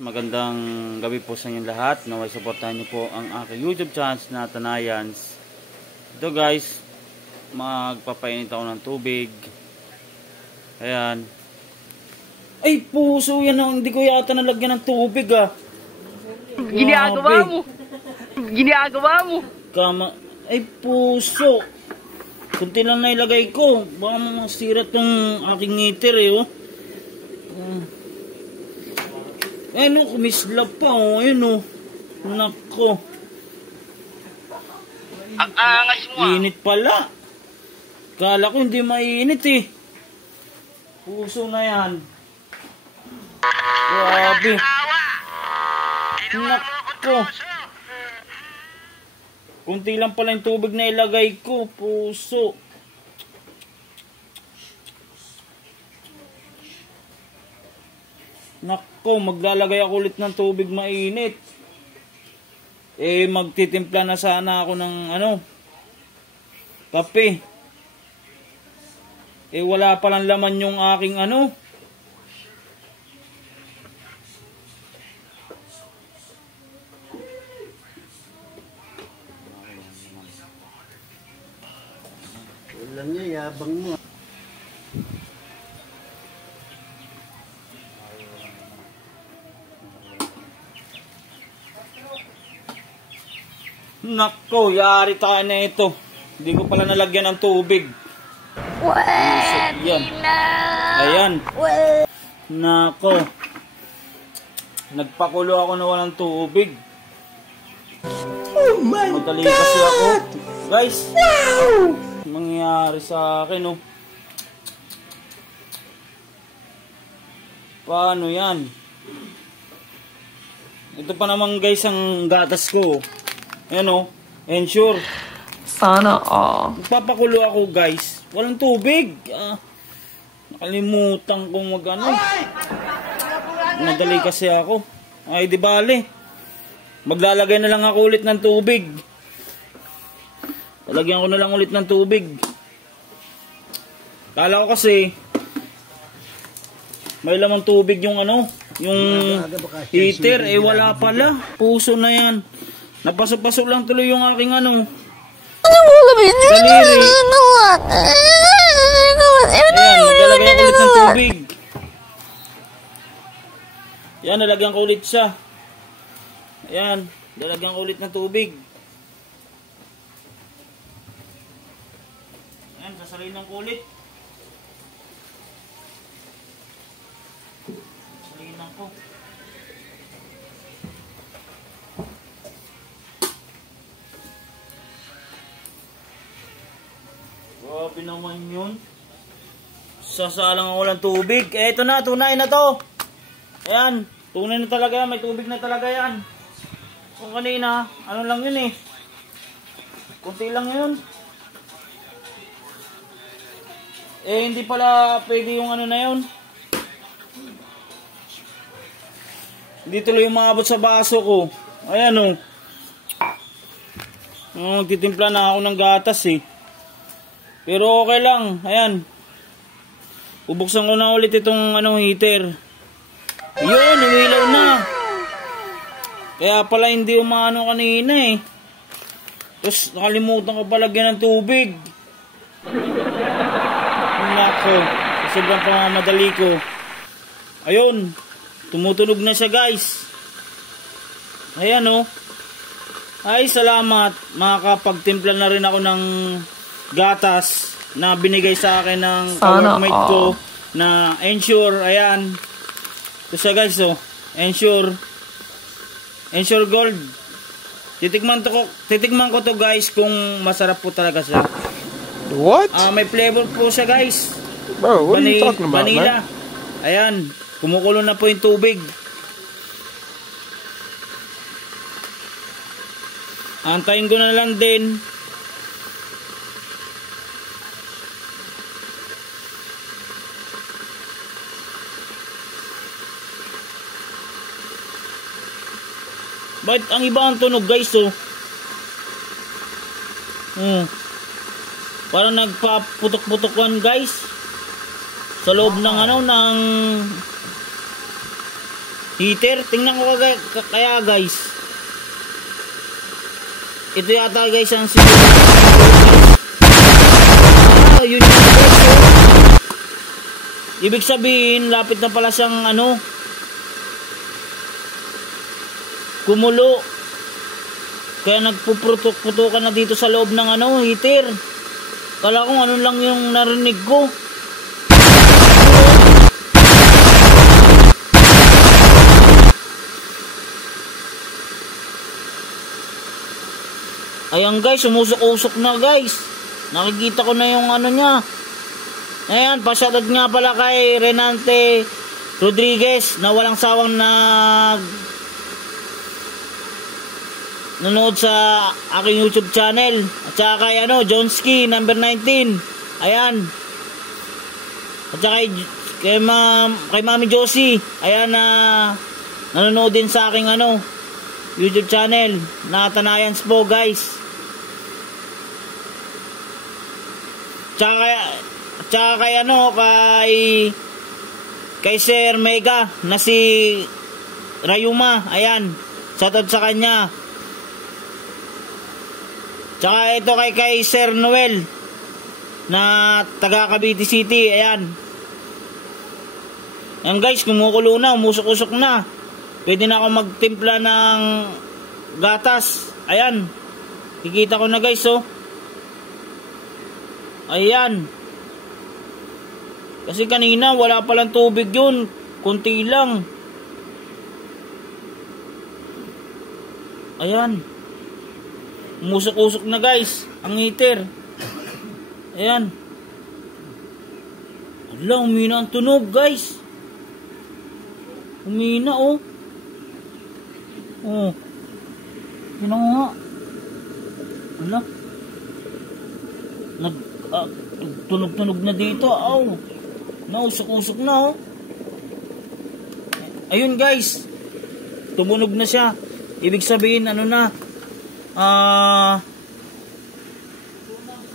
Magandang gabi po sa inyo lahat. Naway supportahan niyo po ang aking YouTube channel na Tanayans. Ito guys, magpapainit ako ng tubig. Ayan. Ay puso yan, hindi ko yata nalagyan ng tubig ah. Ginagawa mo. Ginagawa mo. Kama. Ay puso. Kunti lang nailagay ko. Baka masira tong aking heater eh oh. Ayun o, kumislap pa o. Ayun o. Nako. Ang angas mo. Init pala. Kala ko hindi mainit eh. Puso na yan. Grabe. Nako. Kunti lang pala yung tubig na ilagay ko. Puso. Nako, maglalagay ako ulit ng tubig mainit. Eh, magtitimpla na sana ako ng kape. Eh, wala palang laman yung aking Wala niya, yabang mo. Nako, yari tayo na ito. Hindi ko pala nalagyan ng tubig. Yan. Ayan. Nako. Nagpakulo ako na walang tubig. Oh my Madali God! kasi ako. Guys, Wow! mangyayari sa akin oh. Paano yan? Ito pa naman guys ang gatas ko. Ayan o, Ensure. Sana all. Magpapakulo ako guys. Walang tubig. Nakalimutan kong Madali kasi ako. Ay di bale. Maglalagay na lang ako ulit ng tubig. Lalagyan ko na lang ulit ng tubig. Kala ko kasi may lamang tubig yung yung heater. Eh wala pala. Puso na yan. Napasok-pasok lang tuloy yung aking daliri. Ayan, naglalagay ako ulit ng tubig. Ayan, nalagyan ko ulit siya. Ayan, nalagyan ko ulit ng tubig. Ayan, sasalinan ko ulit. Sasalinan ko. Grabe naman yun. Sasalang ako ng tubig. Eh, ito na. Tunay na to. Ayan. Tunay na talaga yan. May tubig na talaga yan. Kung kanina, ano lang yun eh. Kunti lang yun. Eh, hindi pala pwede yung na yun. Hindi tuloy yung maabot sa baso ko. Ayan o. Titimpla na ako ng gatas eh. Pero okay lang, ayan. Bubuksan ko na ulit itong heater. Yun, umilaw na. Kaya pala hindi umano kanina eh. Tapos nakalimutan ko palagyan ng tubig. Nako, sobrang pamamadali ko. Ayun, tumutunog na siya guys. Ayan o. Ay, salamat. Makakapagtimpla na rin ako ng gatas na binigay sa akin ng workmate ko na Ensure. Ayan. Ito siya guys Ensure Gold. Titikman ko to guys kung masarap po talaga siya. What? May flavor po siya guys. Bro, what are you talking about, vanilla. Man? Ayan. Kumukulo na po yung tubig. Antayin ko na lang din. Bakit ang iba ang tunog guys Parang nagpaputok-putokan guys. Sa loob ng Heater? Tingnan ko kaya guys. Ito yata guys ang siguro. Yun yung guys. Ibig sabihin, lapit na pala siyang ano, kumulo. Kaya nagpuputok-putukan na dito sa loob ng ano, heater. Kala ko ano lang yung narinig ko. Ayan guys, sumusok-usok na guys. Nakikita ko na yung ano niya. Ayan, pa-shoutout nga pala kay Renante Rodriguez na walang sawang nanonood sa aking YouTube channel. At saka kay ano, Jonski number 19. Ayan. At saka kay Mami Josie. Ayan na nanonood din sa aking ano, YouTube channel na Tanayans po guys. Tsaka kay ano, kay Sir Mega na si Rayuma. Ayan, shoutout sa kanya. Tsaka ito kay Sir Noel na taga Cavite City. Ayan. Ayan guys, kumukulo na, umusok-usok na. Pwede na ako magtimpla ng gatas. Ayan. Kikita ko na guys, oh. Ayan. Kasi kanina wala palang tubig yun. Kunti lang. Ayan. Umusok-usok na guys ang heater. Ayan. Ala, umina ang tunog guys. Umina oh. Oh. Yun nga. Ala. Tunog-tunog na dito. Aw. Nausok-usok na oh. Ayun guys. Tumunog na siya. Ibig sabihin ano na.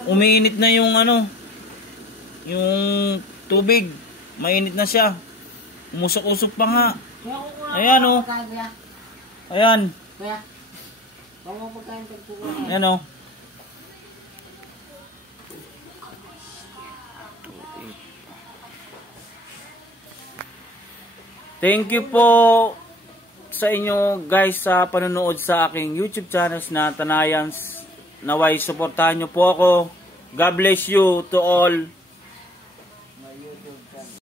Umiinit na yung ano. Yung tubig. Mainit na siya. Umusok-usok pa nga. Ayan oh. Ayan. Ayan oh. Thank you po sa inyo guys sa panonood sa aking YouTube channels na Tanayans. Naway suportahan nyo po ako. God bless you to all.